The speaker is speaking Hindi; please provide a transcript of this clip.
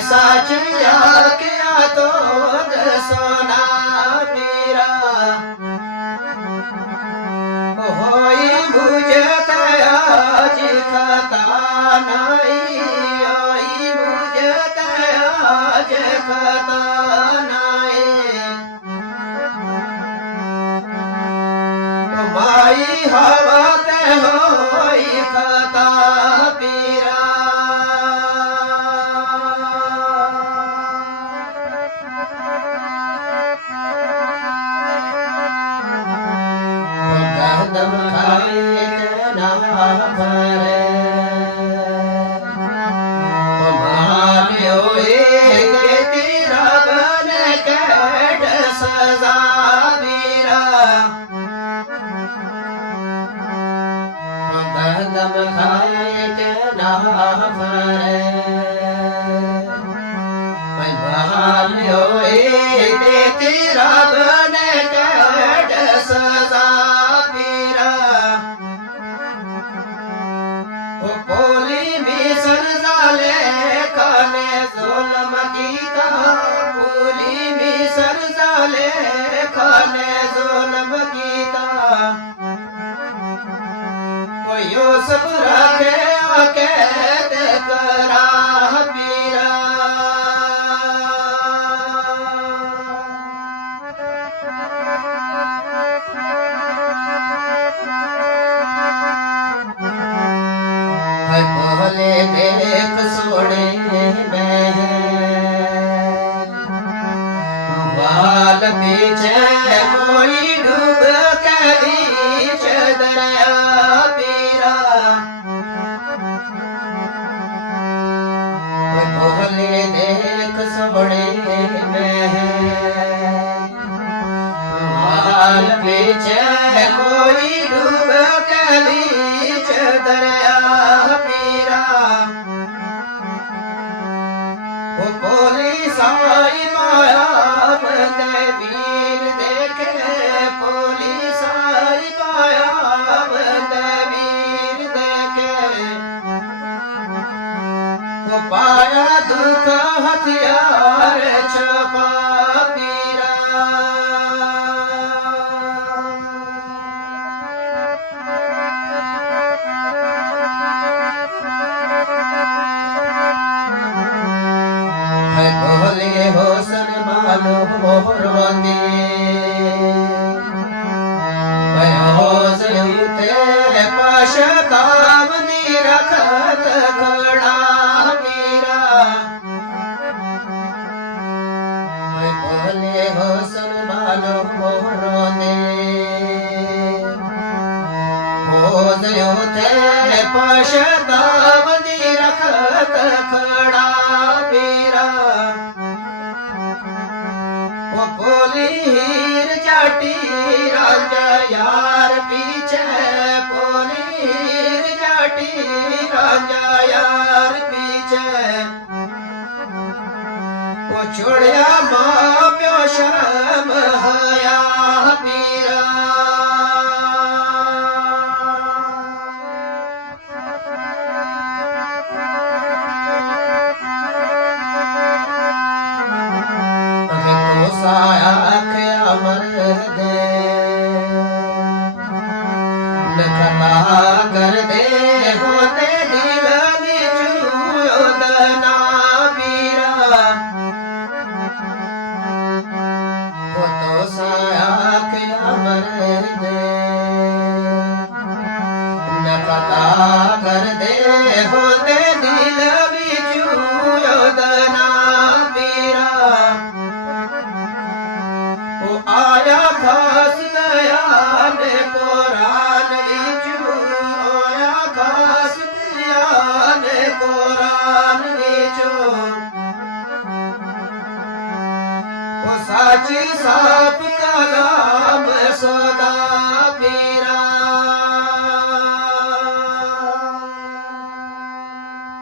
साचिया किया तो सोना पीरा होई बुझतया जिखता नहीं होई बुझतया जिखता नहीं माई हवा ते होई खता पीरा कदम खाए ना भरे मारियो एक तेरा बन कैड सजा मेरा कदम खाए ना भरे मारियो एक तेरा बन कैड सजा पोली भी सरजाले खाने जुल्म कीता पोली भी सरजाले खाने जुल्म कीता यो सब रखे आके करा पीरा पहले देख सोने में वाल पीछे कोई डूब के बीच दरिया पीरा पहले देख सोने में वाल पीछे कोई डूब के बीच दरिया पुलिस आई माया बंदे वीर देखे पुलिस आई माया बंदे वीर देखे वो पाया दुख हथियार छपा पीरा बोले हो सनमानो मोरवंदी हो सयुते पाश कामनी रखत खड़ा मेरा बोले हो सनमानो मोरवंदी हो सयुते पाश कामनी रखत खड़ा मेरा पोली हीर जाटी राजा यार पीछे पोली हीर जाटी राजा यार पीछे वो छोड़या माँ प्यो शर्म हया पीरा कर दे होते दिल चूदना पीरा वो तो साख अमर दे न पता कर दे होते दिल चूदना पीरा वो आया खास नया ने कुरान आया खास ने कुरान वो साची साफ कला